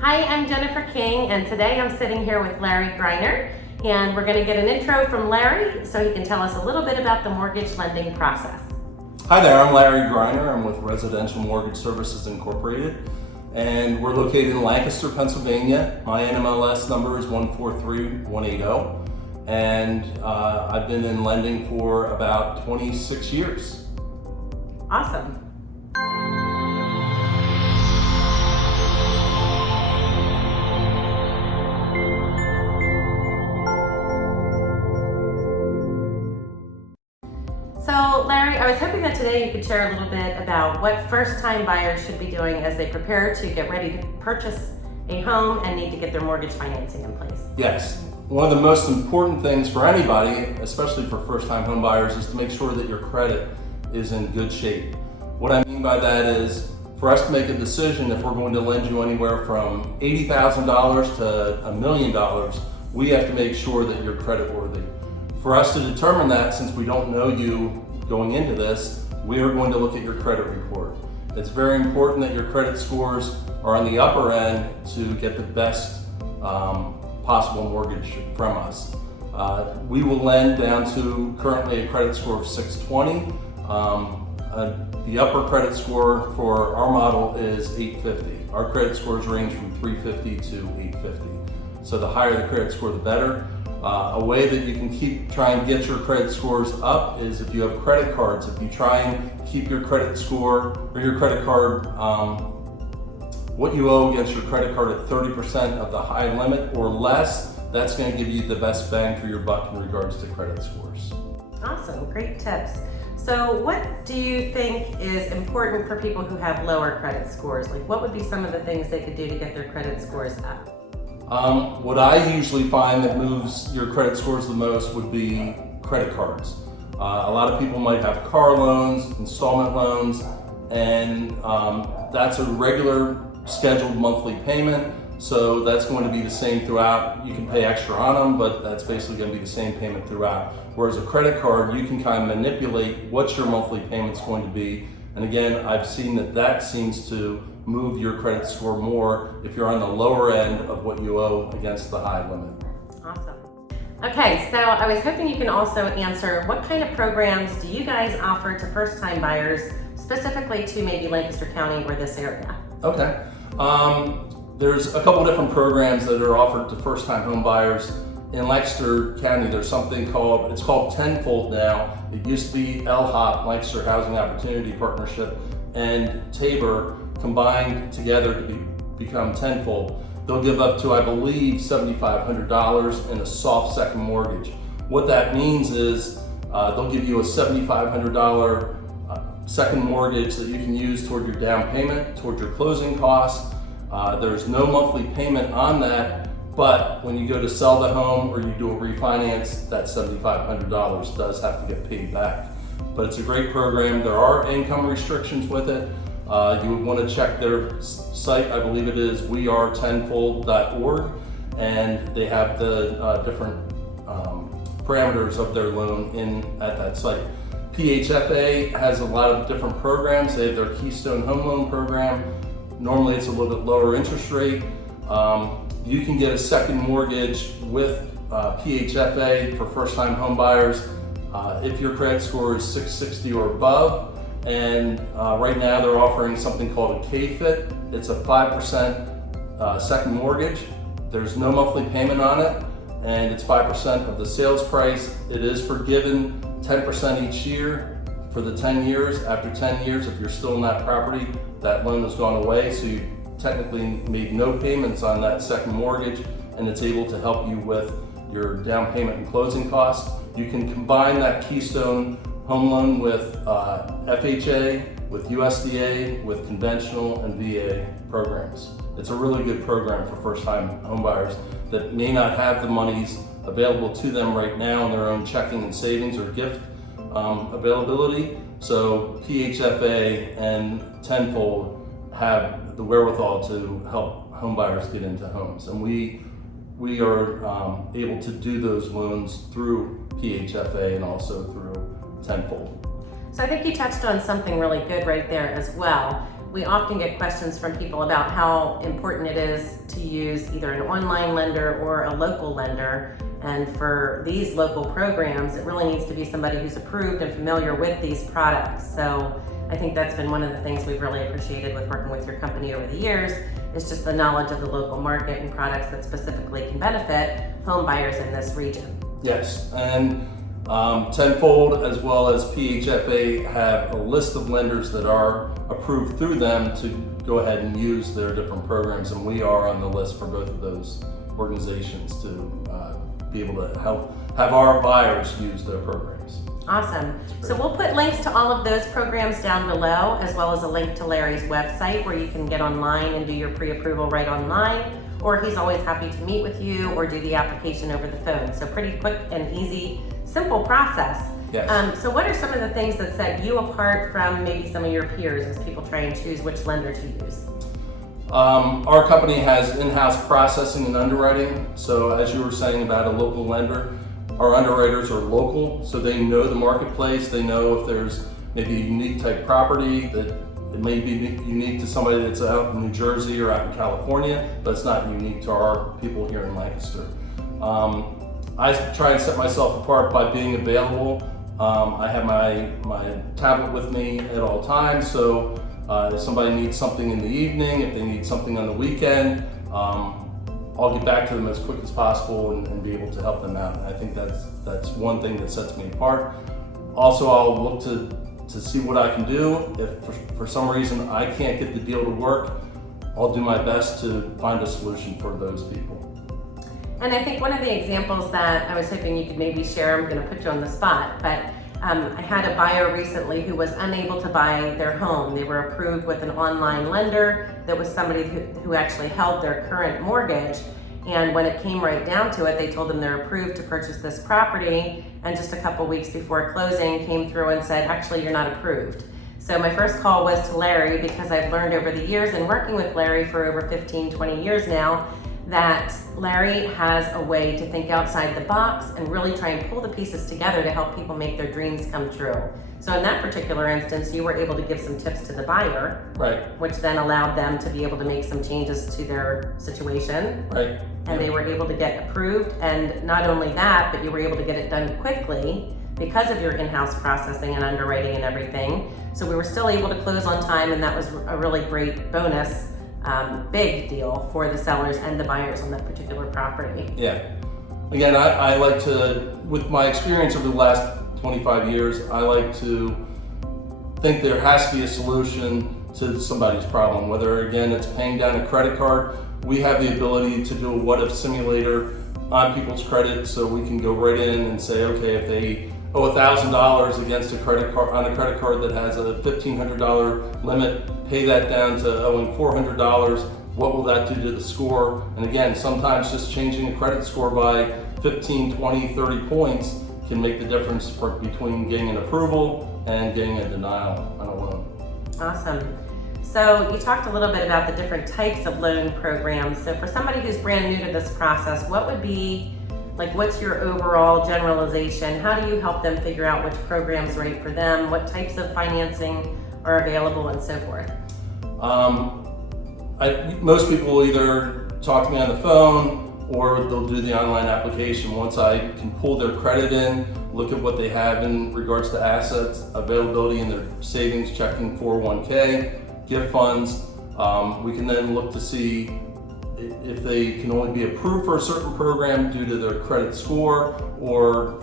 Hi, I'm Jennifer King, and today I'm sitting here with Larry Greiner, and we're going to get an intro from Larry so he can tell us a little bit about the mortgage lending process. Hi there, I'm Larry Greiner. I'm with Residential Mortgage Services Incorporated, and we're located in Lancaster, Pennsylvania. My NMLS number is 143180, and I've been in lending for about 26 years. Awesome. So Larry, I was hoping that today you could share a little bit about what first-time buyers should be doing as they prepare to get ready to purchase a home and need to get their mortgage financing in place. Yes, one of the most important things for anybody, especially for first-time home buyers, is to make sure that your credit is in good shape. What I mean by that is, for us to make a decision if we're going to lend you anywhere from $80,000 to $1 million, we have to make sure that you're creditworthy. For us to determine that, since we don't know you going into this, we are going to look at your credit report. It's very important that your credit scores are on the upper end to get the best possible mortgage from us. We will lend down to currently a credit score of 620. The upper credit score for our model is 850. Our credit scores range from 350 to 850. So the higher the credit score, the better. A way that you can try and get your credit scores up is if you have credit cards. If you try and keep your credit score or your credit card, what you owe against your credit card at 30% of the high limit or less, that's going to give you the best bang for your buck in regards to credit scores. Awesome, great tips. So what do you think is important for people who have lower credit scores? Like what would be some of the things they could do to get their credit scores up? What I usually find that moves your credit scores the most would be credit cards. A lot of people might have car loans, installment loans, and that's a regular scheduled monthly payment. So that's going to be the same throughout. You can pay extra on them, but that's basically going to be the same payment throughout. Whereas a credit card, you can kind of manipulate what your monthly payment's going to be. And again, I've seen that seems to move your credit score more if you're on the lower end of what you owe against the high limit. Awesome. Okay, so I was hoping you can also answer what kind of programs do you guys offer to first-time buyers, specifically to maybe Lancaster County or this area? Okay. There's a couple different programs that are offered to first-time home buyers. In Lancaster County, there's something called Tenfold now. It used to be LHOP, Lancaster Housing Opportunity Partnership, and Tabor combined together to become Tenfold. They'll give up to, I believe, $7,500 in a soft second mortgage. What that means is they'll give you a $7,500 second mortgage that you can use toward your down payment, toward your closing costs. There's no monthly payment on that, but when you go to sell the home or you do a refinance, that $7,500 does have to get paid back. But it's a great program. There are income restrictions with it. You would want to check their site. I believe it is wearetenfold.org, and they have the different parameters of their loan at that site. PHFA has a lot of different programs. They have their Keystone Home Loan Program. Normally it's a little bit lower interest rate. You can get a second mortgage with PHFA for first-time home buyers if your credit score is 660 or above. And right now they're offering something called a K-Fit. It's a 5% second mortgage. There's no monthly payment on it, and it's 5% of the sales price. It is forgiven 10% each year for the 10 years. After 10 years, if you're still in that property, that loan has gone away, so you technically made no payments on that second mortgage, and it's able to help you with your down payment and closing costs. You can combine that Keystone home loan with FHA, with USDA, with conventional and VA programs. It's a really good program for first-time homebuyers that may not have the monies available to them right now in their own checking and savings or gift availability. So PHFA and Tenfold have the wherewithal to help homebuyers get into homes, and we are able to do those loans through PHFA and also through Tenfold. So I think you touched on something really good right there as well. we often get questions from people about how important it is to use either an online lender or a local lender. And for these local programs, it really needs to be somebody who's approved and familiar with these products. So I think that's been one of the things we've really appreciated with working with your company over the years, is just the knowledge of the local market and products that specifically can benefit home buyers in this region. Yes, and Tenfold as well as PHFA have a list of lenders that are approved through them to go ahead and use their different programs, and we are on the list for both of those organizations to be able to have our buyers use their programs. Awesome. So we'll put links to all of those programs down below, as well as a link to Larry's website where you can get online and do your pre-approval right online, or he's always happy to meet with you or do the application over the phone. So pretty quick and easy, simple process. Yes. So what are some of the things that set you apart from maybe some of your peers as people try and choose which lender to use? Our company has in-house processing and underwriting. So as you were saying about a local lender, our underwriters are local, so they know the marketplace. They know if there's maybe a unique type property that it may be unique to somebody that's out in New Jersey or out in California, but it's not unique to our people here in Lancaster. I try and set myself apart by being available. I have my tablet with me at all times, so if somebody needs something in the evening, if they need something on the weekend, I'll get back to them as quick as possible and be able to help them out. And I think that's one thing that sets me apart. Also, I'll look to see what I can do. If for some reason I can't get the deal to work, I'll do my best to find a solution for those people. And I think one of the examples that I was hoping you could maybe share, I'm going to put you on the spot, but I had a buyer recently who was unable to buy their home. They were approved with an online lender that was somebody who actually held their current mortgage. And when it came right down to it, they told them they're approved to purchase this property. And just a couple weeks before closing came through and said, actually, you're not approved. So my first call was to Larry, because I've learned over the years and working with Larry for over 15, 20 years now, that Larry has a way to think outside the box and really try and pull the pieces together to help people make their dreams come true. So in that particular instance, you were able to give some tips to the buyer, Right. which then allowed them to be able to make some changes to their situation. Right. And they were able to get approved. And not only that, but you were able to get it done quickly because of your in-house processing and underwriting and everything. So we were still able to close on time, and that was a really great bonus. Big deal for the sellers and the buyers on that particular property. Yeah. Again, I like to, with my experience over the last 25 years, I like to think there has to be a solution to somebody's problem. Whether, again, it's paying down a credit card, we have the ability to do a what-if simulator on people's credit, so we can go right in and say, okay, if they owe $1,000 against a credit card on a credit card that has a $1,500 limit, pay that down to owing $400. What will that do to the score? And again, sometimes just changing a credit score by 15, 20, 30 points can make the difference between getting an approval and getting a denial on a loan. Awesome. So you talked a little bit about the different types of loan programs. So for somebody who's brand new to this process, what would be, what's your overall generalization? How do you help them figure out which program's right for them? What types of financing are available and so forth? Most people will either talk to me on the phone or they'll do the online application. Once I can pull their credit in, look at what they have in regards to assets, availability in their savings, checking, 401k, gift funds, we can then look to see if they can only be approved for a certain program due to their credit score, or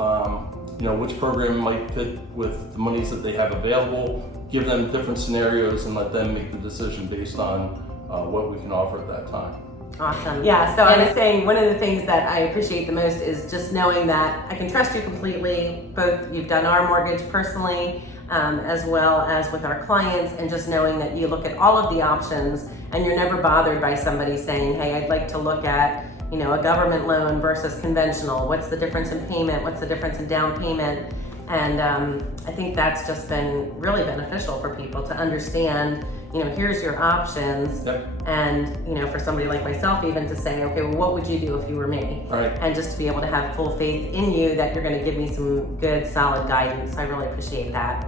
which program might fit with the monies that they have available. Give them different scenarios and let them make the decision based on what we can offer at that time. Awesome. Yeah, so I was saying one of the things that I appreciate the most is just knowing that I can trust you completely. Both you've done our mortgage personally, as well as with our clients, and just knowing that you look at all of the options and you're never bothered by somebody saying, hey, I'd like to look at a government loan versus conventional. What's the difference in payment? What's the difference in down payment? And I think that's just been really beneficial for people to understand, here's your options. Yep. And, for somebody like myself even to say, okay, well, what would you do if you were me? Right. And just to be able to have full faith in you that you're going to give me some good, solid guidance. I really appreciate that.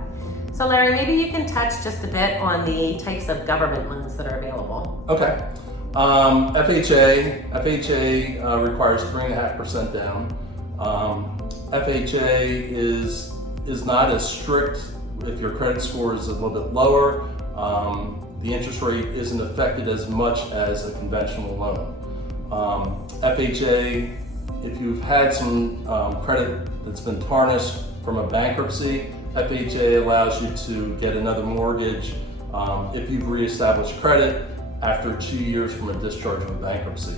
So Larry, maybe you can touch just a bit on the types of government loans that are available. Okay. FHA requires 3.5% down. FHA is not as strict if your credit score is a little bit lower. The interest rate isn't affected as much as a conventional loan. FHA, if you've had some credit that's been tarnished from a bankruptcy, FHA allows you to get another mortgage if you've reestablished credit after 2 years from a discharge of a bankruptcy.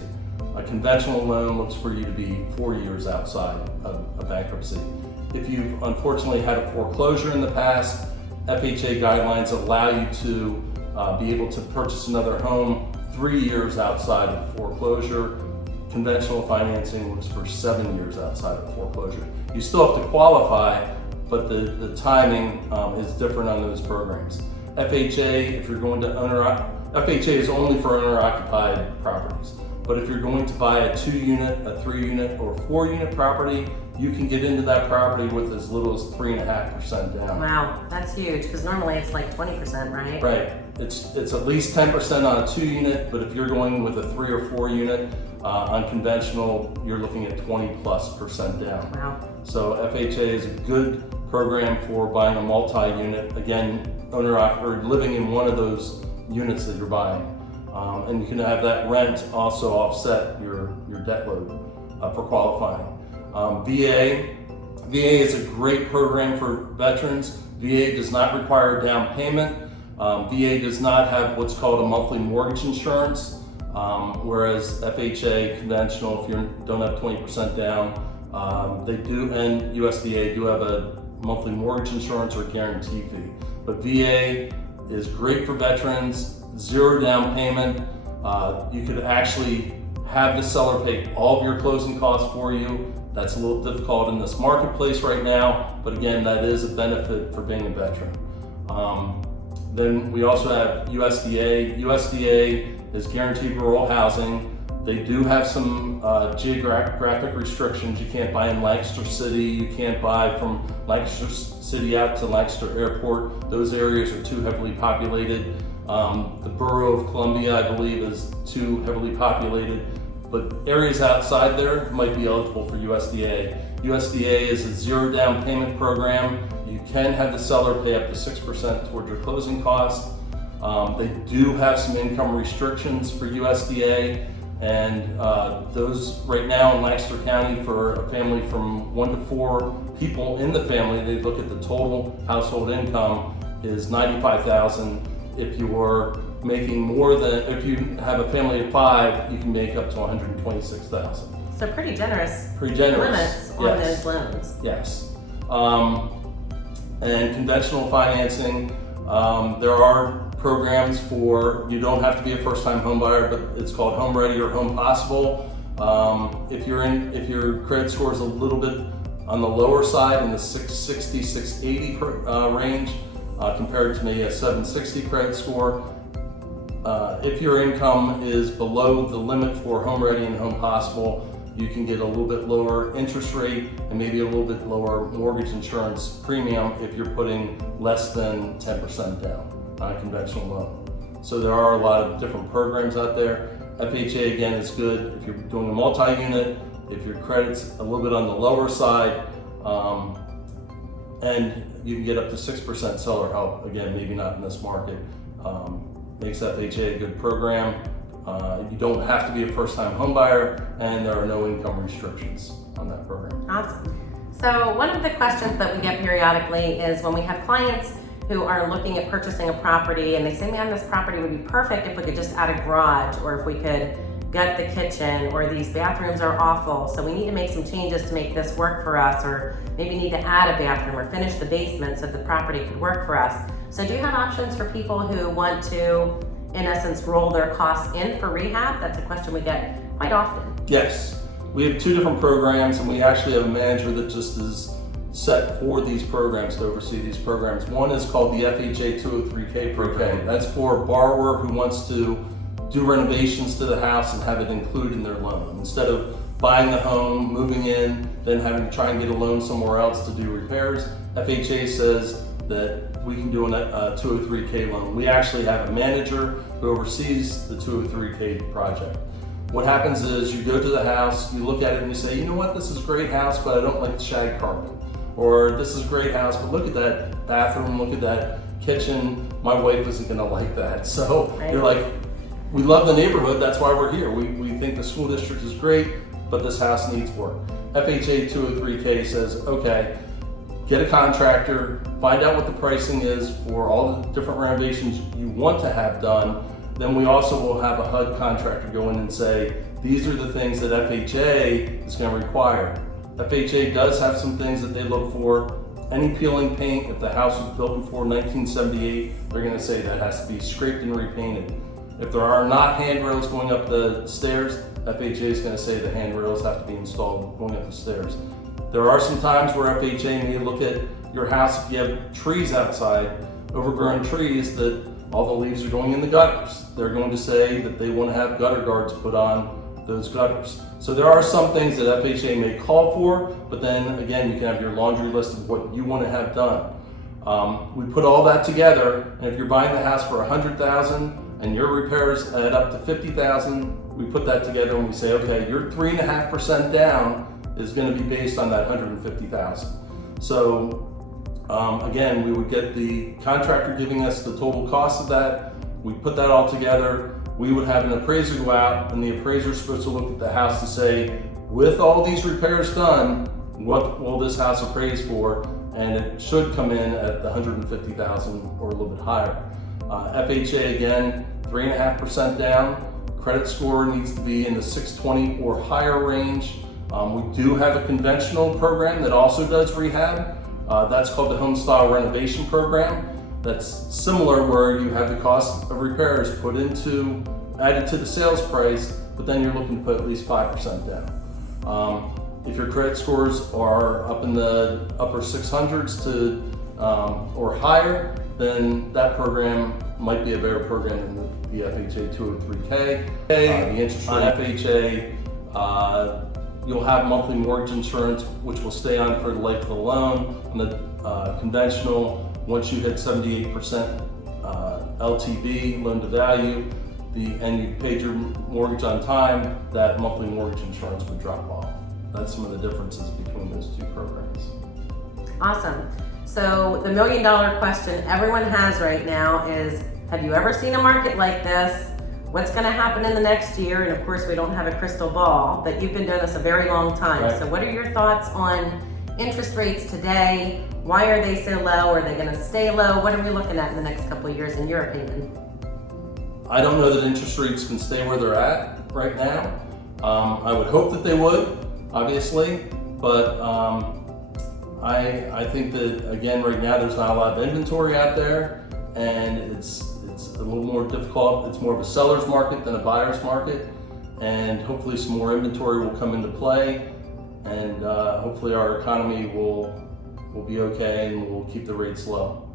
A conventional loan looks for you to be 4 years outside of a bankruptcy. If you've unfortunately had a foreclosure in the past, FHA guidelines allow you to be able to purchase another home 3 years outside of foreclosure. Conventional financing looks for 7 years outside of foreclosure. You still have to qualify, but the timing is different on those programs. FHA, if you're going to FHA is only for owner-occupied properties. But if you're going to buy a 2-unit, a 3-unit, or 4-unit property, you can get into that property with as little as 3.5% down. Wow, that's huge, because normally it's like 20%, right? Right. It's at least 10% on a 2-unit, but if you're going with a 3 or 4-unit on conventional, you're looking at 20+% down. Wow. So FHA is a good program for buying a multi-unit. Again, owner-occupied, living in one of those units that you're buying. And you can have that rent also offset your debt load for qualifying. VA is a great program for veterans. VA does not require a down payment. VA does not have what's called a monthly mortgage insurance, whereas FHA conventional, if you don't have 20% down, they do, and USDA do have a monthly mortgage insurance or guarantee fee. But VA is great for veterans, 0 down payment. You could actually have the seller pay all of your closing costs for you. That's a little difficult in this marketplace right now, but again, that is a benefit for being a veteran. Then we also have USDA. USDA is guaranteed rural housing. They do have some geographic restrictions. You can't buy in Lancaster City. You can't buy from Lancaster City out to Lancaster Airport. Those areas are too heavily populated. The borough of Columbia, I believe, is too heavily populated. But areas outside there might be eligible for USDA. USDA is a 0 down payment program. You can have the seller pay up to 6% towards your closing costs. They do have some income restrictions for USDA, and those right now in Lancaster County for a family from 1 to 4 people in the family, they look at the total household income is $95,000. If you're making more than, if you have a family of 5, you can make up to $126,000. So pretty generous. Limits on those loans. Yes. And conventional financing, there are programs for, you don't have to be a first-time home buyer, but it's called Home Ready or Home Possible. If your credit score is a little bit on the lower side in the 660, 680 range, compared to maybe a 760 credit score, if your income is below the limit for Home Ready and Home Possible, you can get a little bit lower interest rate and maybe a little bit lower mortgage insurance premium if you're putting less than 10% down on a conventional loan. So there are a lot of different programs out there. FHA, again, is good if you're doing a multi-unit, if your credit's a little bit on the lower side, and you can get up to 6% seller help. Again, maybe not in this market. Makes FHA a good program. You don't have to be a first-time home buyer, and there are no income restrictions on that program. Awesome. So one of the questions that we get periodically is when we have clients who are looking at purchasing a property and they say, man, this property would be perfect if we could just add a garage, or if we could gut the kitchen, or these bathrooms are awful, so we need to make some changes to make this work for us, or maybe need to add a bathroom or finish the basement so the property could work for us. So do you have options for people who want to, in essence, roll their costs in for rehab? That's a question we get quite often. Yes. We have 2 different programs, and we actually have a manager that just is set for these programs to oversee these programs. One is called the FHA 203K program. That's for a borrower who wants to do renovations to the house and have it included in their loan. Instead of buying the home, moving in, then having to try and get a loan somewhere else to do repairs, FHA says that we can do a 203K loan. We actually have a manager who oversees the 203K project. What happens is you go to the house, you look at it and you say, you know what, this is a great house, but I don't like the shag carpet. Or this is a great house, but look at that bathroom, look at that kitchen, my wife isn't gonna like that. So you're like, we love the neighborhood, that's why we're here. We think the school district is great, but this house needs work. FHA 203K says, okay, get a contractor, find out what the pricing is for all the different renovations you want to have done. Then we also will have a HUD contractor go in and say, these are the things that FHA is gonna require. FHA does have some things that they look for. Any peeling paint, if the house was built before 1978, they're gonna say that has to be scraped and repainted. If there are not handrails going up the stairs, FHA is gonna say the handrails have to be installed going up the stairs. There are some times where FHA may look at your house if you have trees outside, overgrown trees, that all the leaves are going in the gutters. They're going to say that they want to have gutter guards put on those gutters. So there are some things that FHA may call for, but then again, you can have your laundry list of what you want to have done. We put all that together, and if you're buying the house for $100,000 and your repairs add up to $50,000, we put that together and we say, okay, your 3.5% down is going to be based on that $150,000. So again, we would get the contractor giving us the total cost of that. We put that all together. We would have an appraiser go out, and the appraiser is supposed to look at the house to say, with all these repairs done, what will this house appraise for? And it should come in at the $150,000 or a little bit higher. FHA again, 3.5% down. Credit score needs to be in the 620 or higher range. We do have a conventional program that also does rehab. That's called the Home Style Renovation Program. That's similar, where you have the cost of repairs added to the sales price, but then you're looking to put at least 5% down. If your credit scores are up in the upper 600s or higher, then that program might be a better program than the FHA 203K. The interest rate on FHA, you'll have monthly mortgage insurance, which will stay on for the life of the loan. On the conventional, once you hit 78% LTV, loan to value, and you paid your mortgage on time, that monthly mortgage insurance would drop off. That's some of the differences between those two programs. Awesome. So the $1 million question everyone has right now is, have you ever seen a market like this? What's going to happen in the next year? And of course, we don't have a crystal ball, but you've been doing this a very long time. Right. So what are your thoughts on interest rates today? Why are they so low? Are they going to stay low? What are we looking at in the next couple of years, in your opinion? I don't know that interest rates can stay where they're at right now. I would hope that they would, obviously, but I think that, again, right now there's not a lot of inventory out there, and it's a little more difficult. It's more of a seller's market than a buyer's market, and hopefully some more inventory will come into play, and hopefully our economy will be okay and we'll keep the rates low.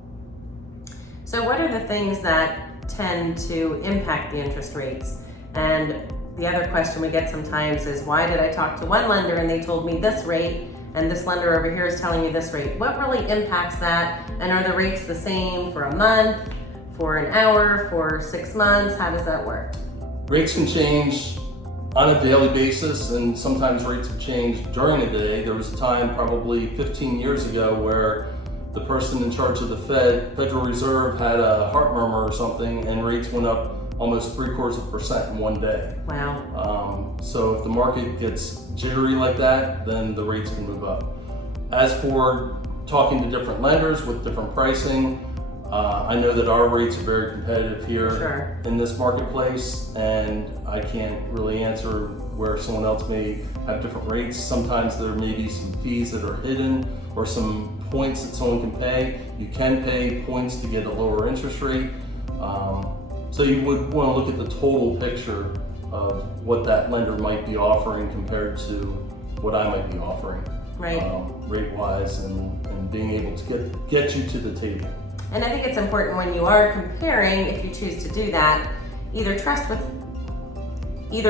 So what are the things that tend to impact the interest rates? And the other question we get sometimes is, why did I talk to one lender and they told me this rate, and this lender over here is telling you this rate? What really impacts that? And are the rates the same for a month, for an hour, for 6 months? How does that work? Rates can change on a daily basis, and sometimes rates have changed during the day. There was a time probably 15 years ago where the person in charge of the Federal Reserve had a heart murmur or something, and rates went up almost 0.75% in one day. Wow. So if the market gets jittery like that, then the rates can move up. As for talking to different lenders with different pricing, I know that our rates are very competitive here in this marketplace, and I can't really answer where someone else may have different rates. Sometimes there may be some fees that are hidden, or some points that someone can pay. You can pay points to get a lower interest rate. So you would want to look at the total picture of what that lender might be offering compared to what I might be offering, rate-wise, and being able to get you to the table. And I think it's important when you are comparing, if you choose to do that, either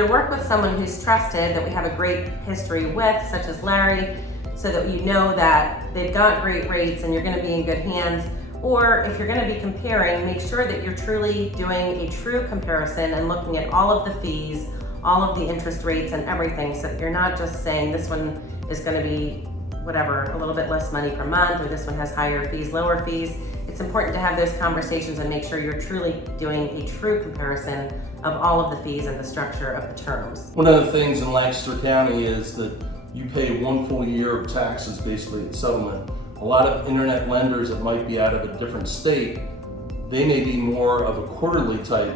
work with someone who's trusted, that we have a great history with, such as Larry, so that you know that they've got great rates and you're going to be in good hands, Or if you're going to be comparing, make sure that you're truly doing a true comparison and looking at all of the fees, all of the interest rates and everything, so that you're not just saying this one is going to be whatever, a little bit less money per month, or this one has higher fees, lower fees. It's important to have those conversations and make sure you're truly doing a true comparison of all of the fees and the structure of the terms. One of the things in Lancaster County is that you pay 1 full year of taxes basically at settlement. A lot of internet lenders that might be out of a different state, they may be more of a quarterly type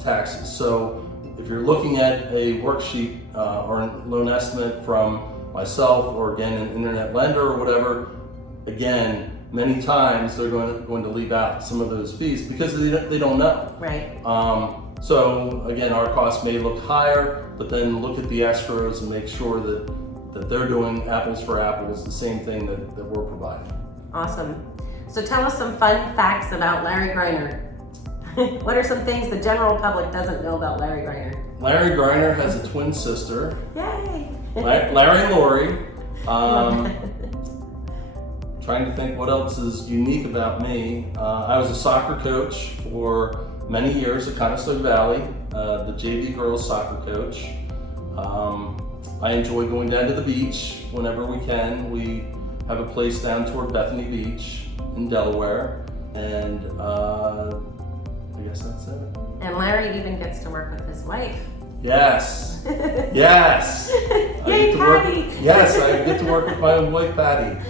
taxes. So if you're looking at a worksheet or a loan estimate from myself or again an internet lender or whatever, again, many times they're going to leave out some of those fees because they don't know. Right. So again, our costs may look higher, but then look at the escrows and make sure that they're doing apples for apples, the same thing that we're providing. Awesome. So tell us some fun facts about Larry Greiner. What are some things the general public doesn't know about Larry Greiner? Larry Greiner has a twin sister. Yay! Larry and Lori. Trying to think what else is unique about me. I was a soccer coach for many years at Conestoga Valley, the JV girls soccer coach. I enjoy going down to the beach whenever we can. We have a place down toward Bethany Beach in Delaware, and I guess that's it. And Larry even gets to work with his wife. Yes, yes. Yay, Patty! Yes, I get to work with my own wife, Patty.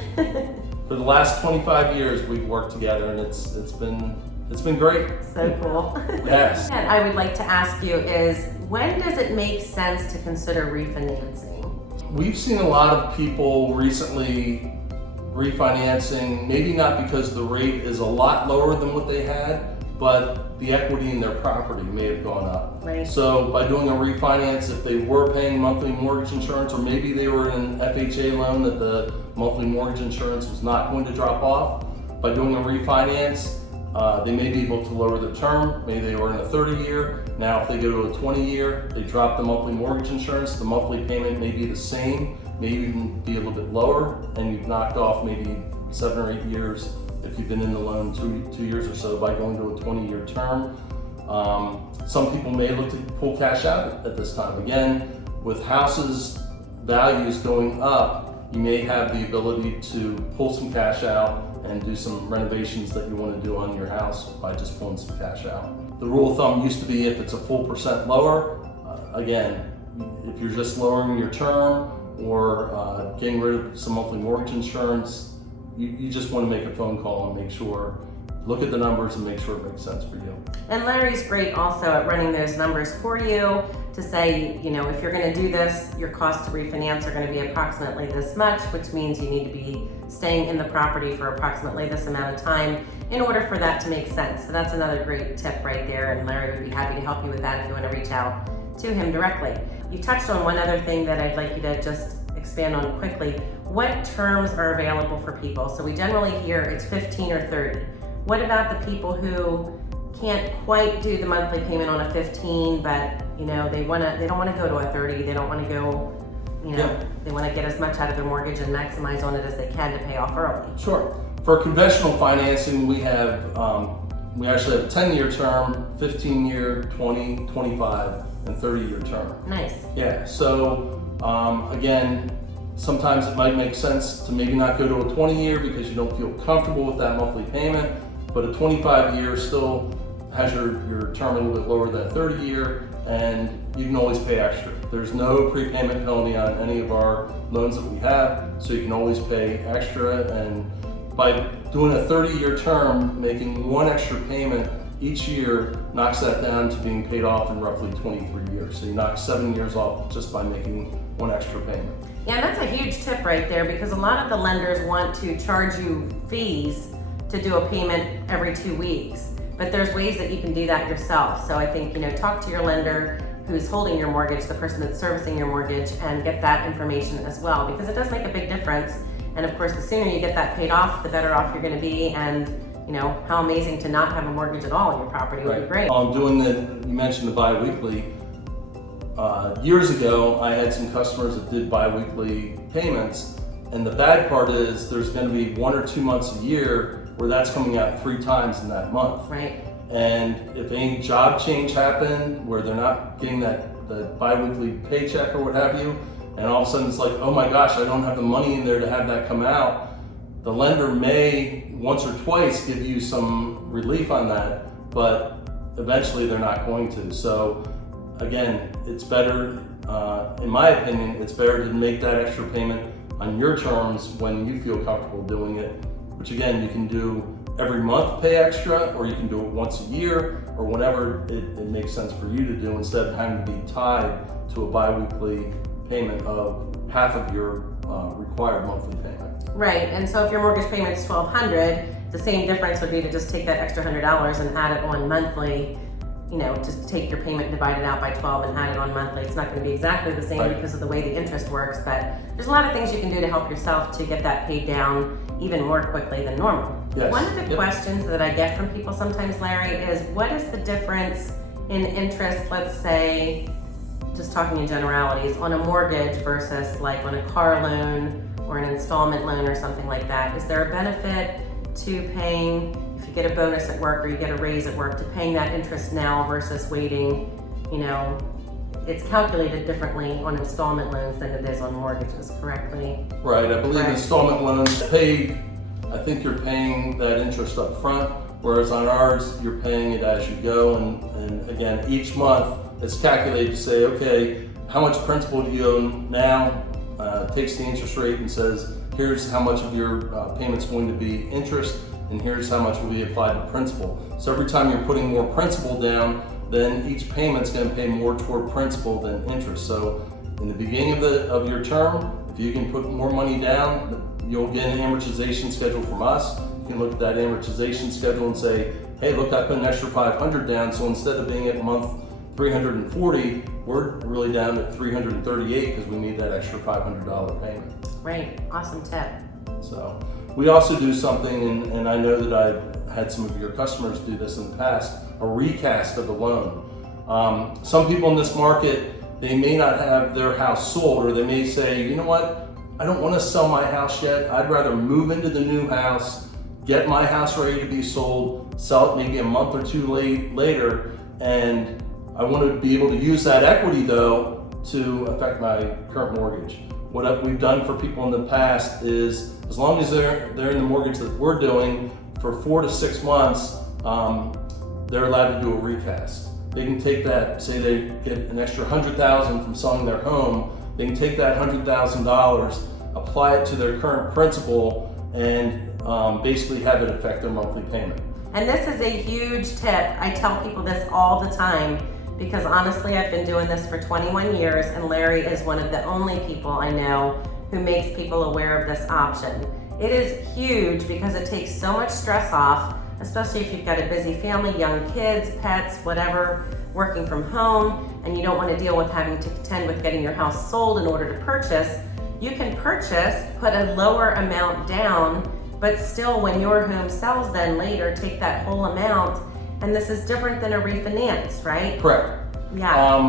For the last 25 years, we've worked together, and it's been great. So cool. Yes. And I would like to ask you is, when does it make sense to consider refinancing? We've seen a lot of people recently refinancing, maybe not because the rate is a lot lower than what they had, but the equity in their property may have gone up. Right. So by doing a refinance, if they were paying monthly mortgage insurance, or maybe they were in an FHA loan that the monthly mortgage insurance was not going to drop off, by doing a refinance, they may be able to lower the term. Maybe they were in a 30-year. Now if they go to a 20-year, they drop the monthly mortgage insurance. The monthly payment may be the same, maybe even be a little bit lower, and you've knocked off maybe 7 or 8 years if you've been in the loan two years or so by going to a 20-year term. Some people may look to pull cash out at this time. Again, with houses values going up, you may have the ability to pull some cash out and do some renovations that you want to do on your house by just pulling some cash out. The rule of thumb used to be if it's a full % lower, again, if you're just lowering your term or getting rid of some monthly mortgage insurance, you just want to make a phone call and make sure, look at the numbers and make sure it makes sense for you. And Larry's great also at running those numbers for you to say, you know, if you're going to do this, your costs to refinance are going to be approximately this much, which means you need to be staying in the property for approximately this amount of time in order for that to make sense. So that's another great tip right there, and Larry would be happy to help you with that if you want to reach out to him directly. You touched on one other thing that I'd like you to just expand on quickly. What terms are available for people? So we generally hear it's 15 or 30. What about the people who can't quite do the monthly payment on a 15, but you know they don't want to go to a 30. They don't want to go, you know, They want to get as much out of their mortgage and maximize on it as they can to pay off early. Sure. For conventional financing, we actually have a 10-year term, 15-year, 20, 25, and 30-year term. Nice. Yeah. So again, sometimes it might make sense to maybe not go to a 20-year because you don't feel comfortable with that monthly payment, but a 25-year still has your term a little bit lower than a 30-year, and you can always pay extra. There's no prepayment penalty on any of our loans that we have, so you can always pay extra. And by doing a 30-year term, making one extra payment each year knocks that down to being paid off in roughly 23 years. So you knock 7 years off just by making one extra payment. Yeah, that's a huge tip right there, because a lot of the lenders want to charge you fees to do a payment every 2 weeks. But there's ways that you can do that yourself. So I think, you know, talk to your lender who's holding your mortgage, the person that's servicing your mortgage, and get that information as well, because it does make a big difference. And of course, the sooner you get that paid off, the better off you're going to be. And you know, how amazing to not have a mortgage at all on your property would be great. You mentioned the biweekly. Years ago, I had some customers that did biweekly payments, and the bad part is there's going to be 1 or 2 months a year where that's coming out 3 times in that month. Right. And if any job change happened where they're not getting the biweekly paycheck or what have you, and all of a sudden it's like, oh my gosh, I don't have the money in there to have that come out, the lender may once or twice give you some relief on that, but eventually they're not going to. So again, it's better, in my opinion, it's better to make that extra payment on your terms when you feel comfortable doing it, which again, you can do every month, pay extra, or you can do it once a year, or whenever it makes sense for you to do, instead of having to be tied to a biweekly payment of half of your required monthly payment. Right, and so if your mortgage payment's $1,200, the same difference would be to just take that extra $100 and add it on monthly. You know, just take your payment, divide it out by 12 and add it on monthly. It's not going to be exactly the same because of the way the interest works, but there's a lot of things you can do to help yourself to get that paid down even more quickly than normal. Yes. One of the questions that I get from people sometimes, Larry, is what is the difference in interest, let's say, just talking in generalities, on a mortgage versus like on a car loan or an installment loan or something like that? Is there a benefit to paying, if you get a bonus at work or you get a raise at work, to paying that interest now versus waiting? You know, it's calculated differently on installment loans than it is on mortgages, correctly? Right, I believe installment loans paid, I think you're paying that interest up front, whereas on ours, you're paying it as you go. And again, each month it's calculated to say, okay, how much principal do you owe now? Takes the interest rate and says, here's how much of your payment's going to be interest, and here's how much will be applied to principal. So every time you're putting more principal down, then each payment's going to pay more toward principal than interest. So in the beginning of your term, if you can put more money down, you'll get an amortization schedule from us. You can look at that amortization schedule and say, hey, look, I put an extra $500 down, so instead of being at month 340, we're really down at 338 because we need that extra $500 payment. Right, awesome tip. So we also do something, and I know that I've had some of your customers do this in the past, a recast of the loan. Some people in this market, they may not have their house sold, or they may say, you know what, I don't want to sell my house yet. I'd rather move into the new house, get my house ready to be sold, sell it maybe a month or two later, and I want to be able to use that equity though to affect my current mortgage. What we've done for people in the past is, as long as they're in the mortgage that we're doing for 4 to 6 months, they're allowed to do a recast. They can take that, say they get an extra $100,000 from selling their home, they can take that $100,000, apply it to their current principal, and basically have it affect their monthly payment. And this is a huge tip. I tell people this all the time because honestly, I've been doing this for 21 years, and Larry is one of the only people I know who makes people aware of this option. It is huge because it takes so much stress off, especially if you've got a busy family, young kids, pets, whatever, working from home, and you don't want to deal with having to contend with getting your house sold in order to purchase. You can purchase, put a lower amount down, but still when your home sells then later, take that whole amount. And this is different than a refinance, right? Correct. Yeah.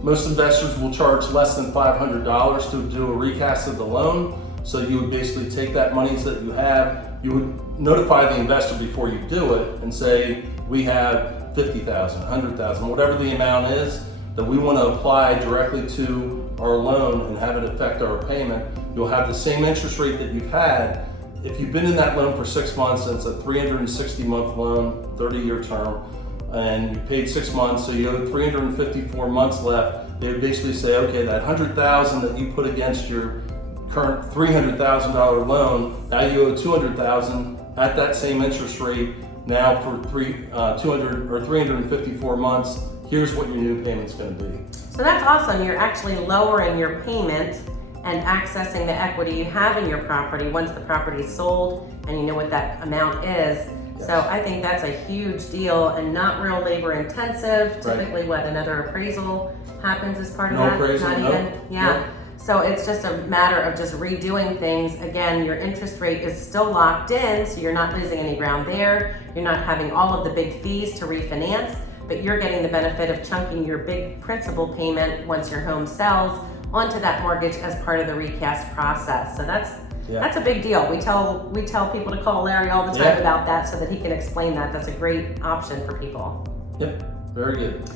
Most investors will charge less than $500 to do a recast of the loan. So you would basically take that money that you have, you would notify the investor before you do it and say, we have $50,000, $100,000, whatever the amount is that we want to apply directly to our loan and have it affect our payment. You'll have the same interest rate that you've had. If you've been in that loan for 6 months, it's a 360-month loan, 30-year term, and you paid 6 months, so you owe 354 months left. They would basically say, okay, that $100,000 that you put against your current $300,000 loan, now you owe $200,000 at that same interest rate. Now for 354 months, here's what your new payment's going to be. So that's awesome. You're actually lowering your payment and accessing the equity you have in your property once the property is sold and you know what that amount is. Yes. So I think that's a huge deal and not real labor intensive. Right. Typically what, another appraisal happens as part of No that? appraisal, Not no. even? Yeah. No. So it's just a matter of just redoing things. Again, your interest rate is still locked in, so you're not losing any ground there. You're not having all of the big fees to refinance, but you're getting the benefit of chunking your big principal payment once your home sells onto that mortgage as part of the recast process. So that's Yeah. That's a big deal. We tell people to call Larry all the time about that so that he can explain that. That's a great option for people. Yep, very good.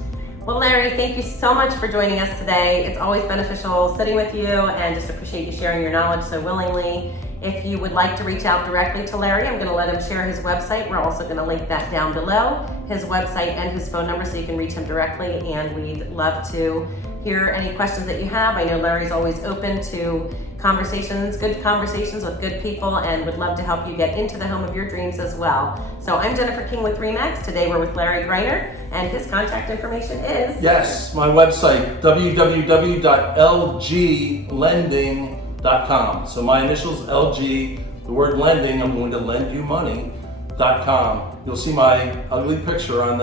Well, Larry, thank you so much for joining us today. It's always beneficial sitting with you, and just appreciate you sharing your knowledge so willingly. If you would like to reach out directly to Larry, I'm going to let him share his website. We're also going to link that down below, his website and his phone number, so you can reach him directly, and we'd love to hear any questions that you have. I know Larry's always open to conversations, good conversations with good people, and would love to help you get into the home of your dreams as well. So I'm Jennifer King with RE/MAX. Today we're with Larry Greiner, and his contact information is? Yes, my website, www.lglending.com. So my initials LG, the word lending, I'm going to lend you money.com. You'll see my ugly picture on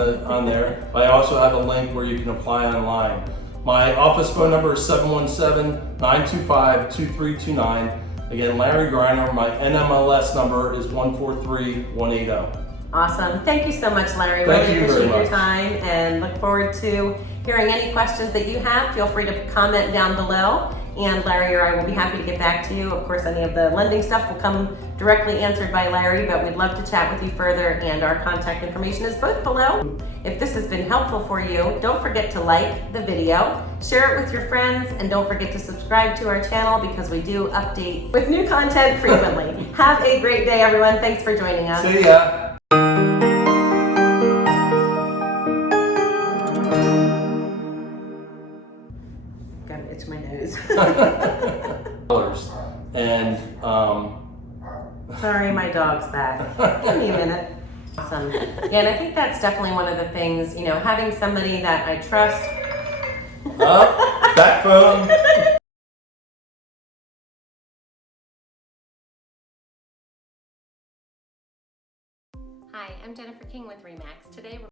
there. I also have a link where you can apply online. My office phone number is 717-925-2329. Again, Larry Greiner. My NMLS number is 143180. Awesome. Thank you so much, Larry. Thank Really you appreciate very your much. time, and look forward to hearing any questions that you have. Feel free to comment down below, and Larry or I will be happy to get back to you. Of course, any of the lending stuff will come directly answered by Larry, but we'd love to chat with you further, and our contact information is both below. If this has been helpful for you, don't forget to like the video, share it with your friends, and don't forget to subscribe to our channel because we do update with new content frequently. Have a great day, everyone. Thanks for joining us. See ya. Gotta itch my nose. And Sorry, my dog's back. Give me a minute. Awesome. Yeah, and I think that's definitely one of the things, you know, having somebody that I trust. back phone. Hi, I'm Jennifer King with RE/MAX. Today we're